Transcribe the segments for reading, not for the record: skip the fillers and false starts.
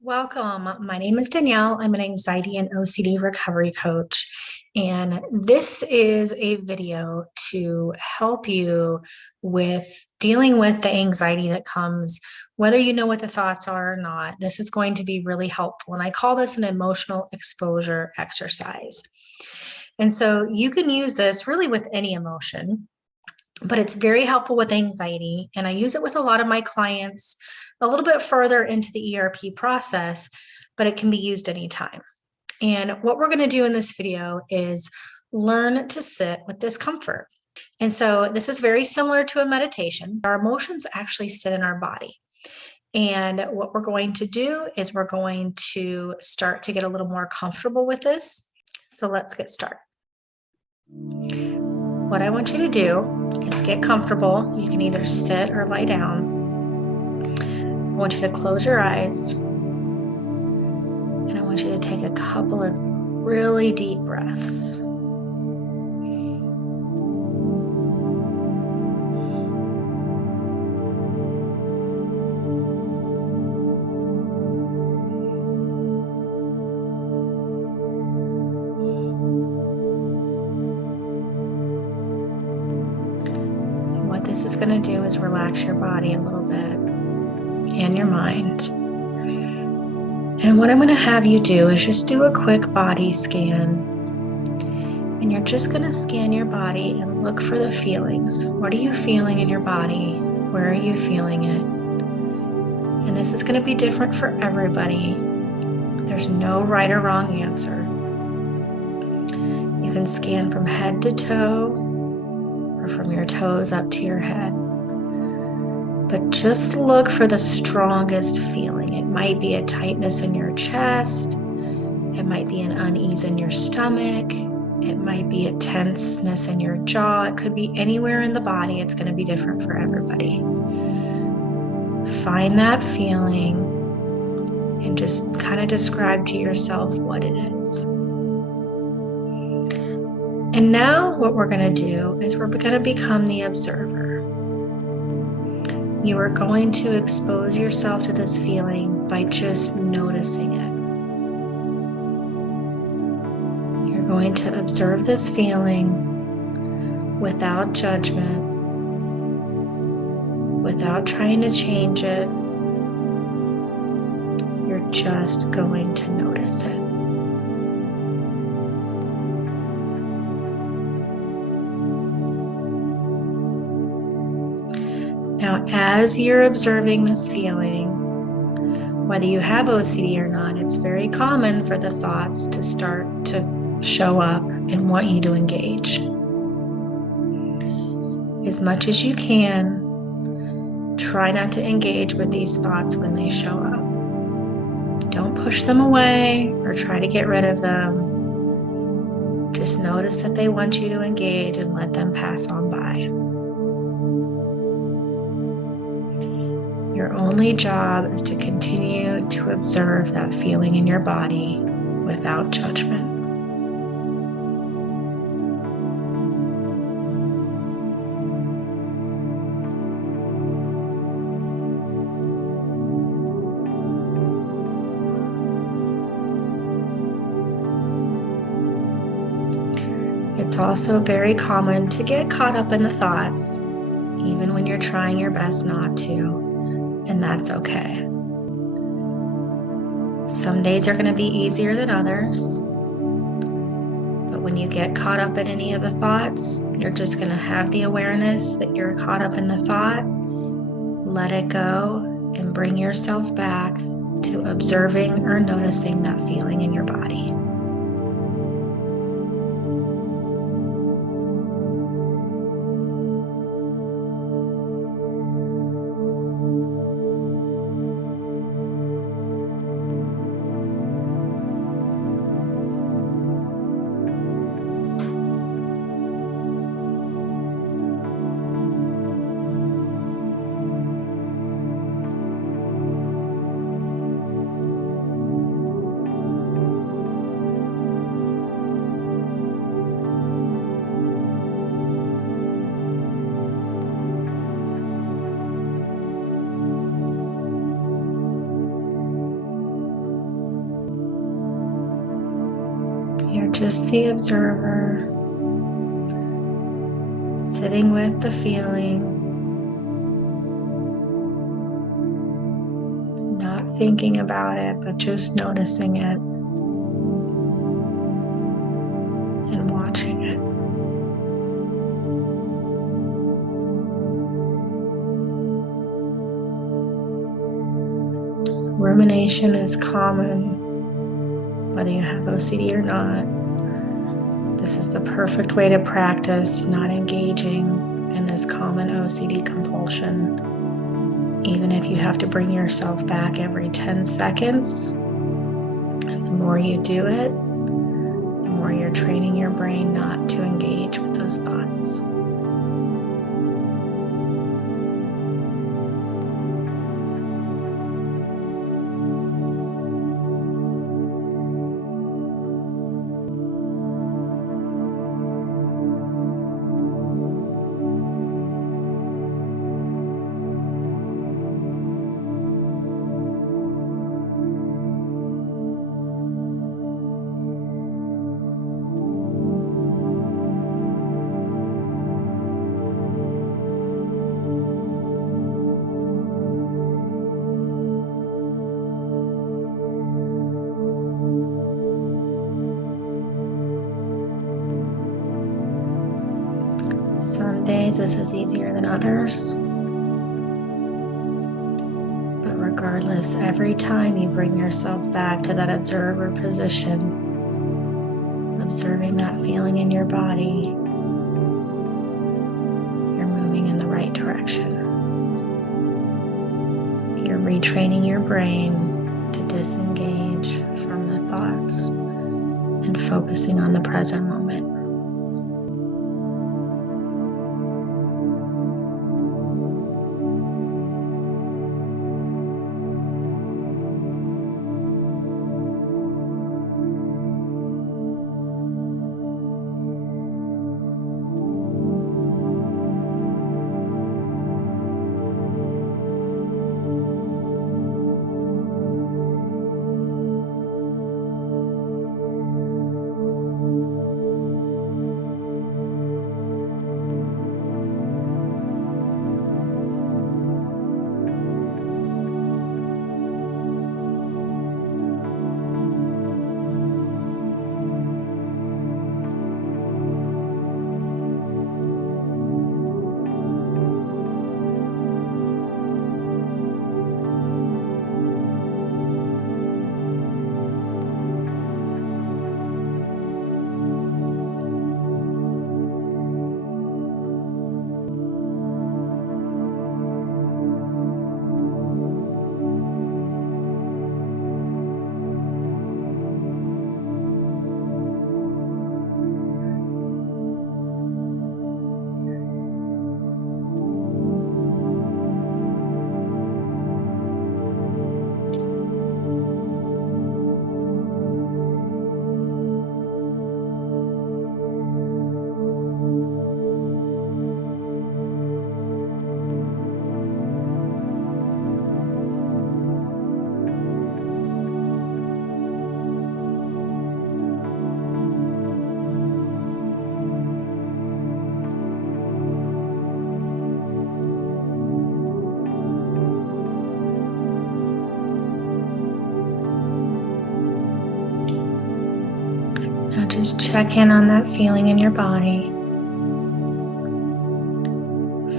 Welcome. My name is Danielle. I'm an anxiety and OCD recovery coach. And this is a video to help you with dealing with the anxiety that comes, whether you know what the thoughts are or not. This is going to be really helpful. And I call this an emotional exposure exercise. And so you can use this really with any emotion, but it's very helpful with anxiety. And I use it with a lot of my clients a little bit further into the ERP process, but it can be used anytime. And what we're going to do in this video is learn to sit with discomfort. And so this is very similar to a meditation. Our emotions actually sit in our body. And what we're going to do is we're going to start to get a little more comfortable with this. So let's get started. What I want you to do is get comfortable. You can either sit or lie down. I want you to close your eyes. And I want you to take a couple of really deep breaths. And what this is going to do is relax your body a little bit and your mind. And what I'm going to have you do is just do a quick body scan. And you're just going to scan your body and look for the feelings. What are you feeling in your body? Where are you feeling it? And this is going to be different for everybody. There's no right or wrong answer. You can scan from head to toe or from your toes up to your head. But just look for the strongest feeling. It might be a tightness in your chest. It might be an unease in your stomach. It might be a tenseness in your jaw. It could be anywhere in the body. It's going to be different for everybody. Find that feeling and just kind of describe to yourself what it is. And now what we're going to do is we're going to become the observer. You are going to expose yourself to this feeling by just noticing it. You're going to observe this feeling without judgment, without trying to change it. You're just going to notice it. Now, as you're observing this feeling, whether you have OCD or not, it's very common for the thoughts to start to show up and want you to engage. As much as you can, try not to engage with these thoughts when they show up. Don't push them away or try to get rid of them. Just notice that they want you to engage and let them pass on by. Your only job is to continue to observe that feeling in your body without judgment. It's also very common to get caught up in the thoughts, even when you're trying your best not to, and that's okay. Some days are going to be easier than others, but when you get caught up in any of the thoughts, you're just going to have the awareness that you're caught up in the thought, let it go, and bring yourself back to observing or noticing that feeling in your body. just the observer, sitting with the feeling, not thinking about it, but just noticing it and watching it. Rumination is common, whether you have OCD or not. This is the perfect way to practice not engaging in this common OCD compulsion. Even if you have to bring yourself back every 10 seconds, the more you do it, the more you're training your brain not to engage with those thoughts. Some days this is easier than others. But regardless, every time you bring yourself back to that observer position, observing that feeling in your body, you're moving in the right direction. You're retraining your brain to disengage from the thoughts and focusing on the present moment. Now just check in on that feeling in your body.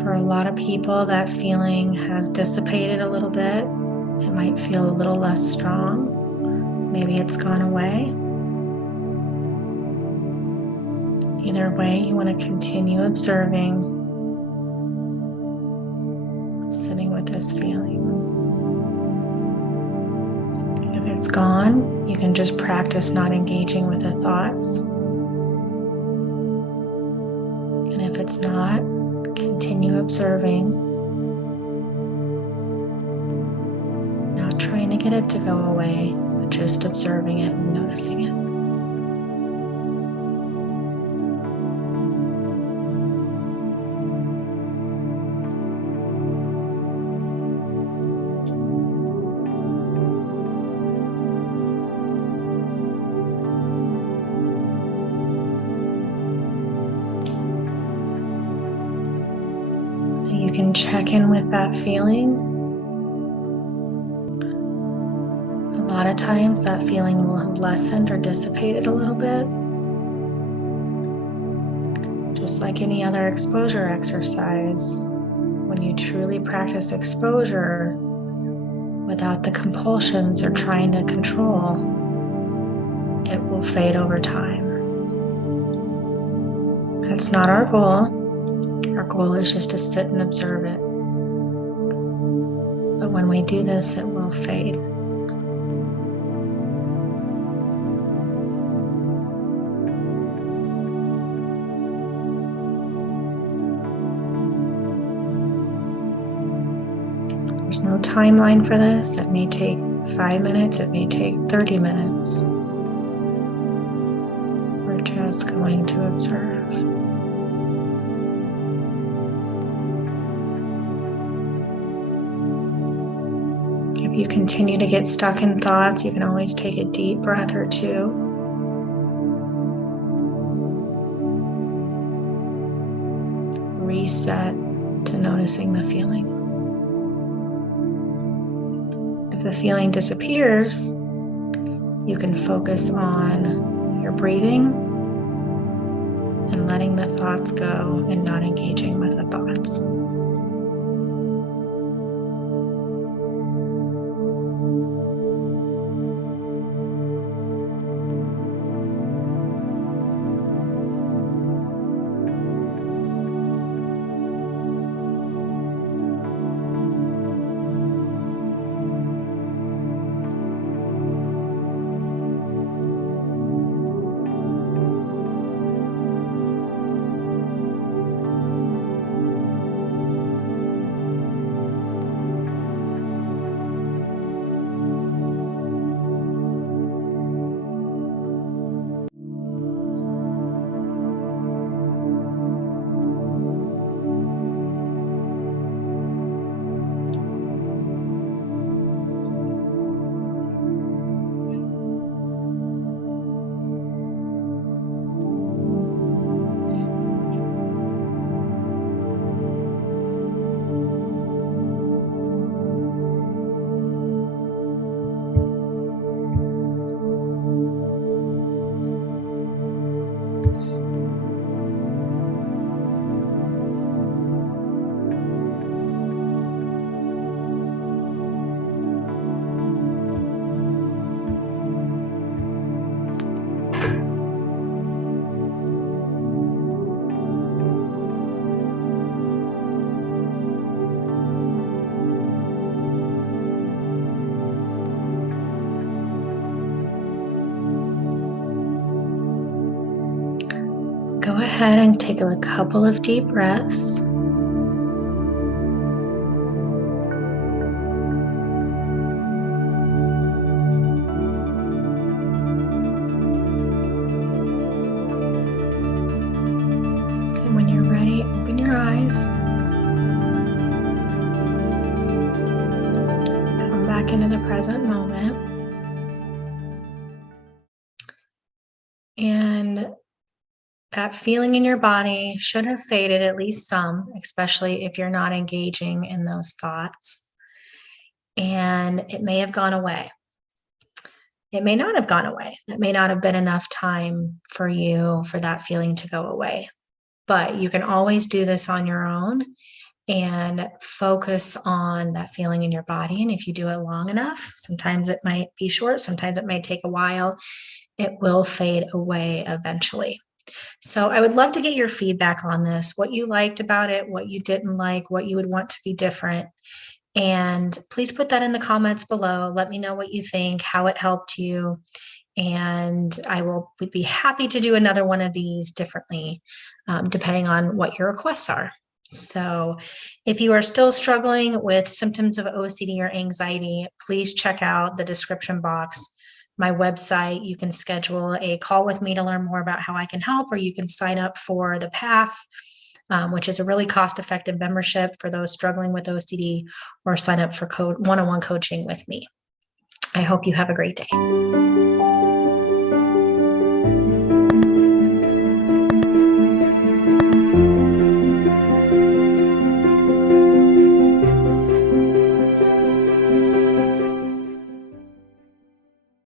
For a lot of people, that feeling has dissipated a little bit. It might feel a little less strong. Maybe it's gone away. Either way, you want to continue observing, sitting with this feeling. If it's gone, you can just practice not engaging with the thoughts. And if it's not, continue observing, not trying to get it to go away, but just observing it and noticing it. can check in with that feeling. A lot of times that feeling will have lessened or dissipated a little bit. Just like any other exposure exercise, when you truly practice exposure without the compulsions or trying to control, it will fade over time. That's not our goal. Our goal is just to sit and observe it. But when we do this, it will fade. There's no timeline for this. It may take 5 minutes, it may take 30 minutes. We're just going to observe. If you continue to get stuck in thoughts, you can always take a deep breath or two. Reset to noticing the feeling. If the feeling disappears, you can focus on your breathing and letting the thoughts go and not engaging with the thoughts. Go ahead and take a couple of deep breaths. And when you're ready, open your eyes. Come back into the present moment. And that feeling in your body should have faded, at least some, especially if you're not engaging in those thoughts. And it may have gone away. It may not have gone away. It may not have been enough time for you for that feeling to go away. But you can always do this on your own and focus on that feeling in your body. And if you do it long enough, sometimes it might be short, sometimes it may take a while, it will fade away eventually. So I would love to get your feedback on this, what you liked about it, what you didn't like, what you would want to be different. And please put that in the comments below. Let me know what you think, how it helped you. And would be happy to do another one of these differently, depending on what your requests are. So if you are still struggling with symptoms of OCD or anxiety, please check out the description box, my website. You can schedule a call with me to learn more about how I can help, or you can sign up for the Path, which is a really cost-effective membership for those struggling with OCD, or sign up for one-on-one coaching with me. I hope you have a great day.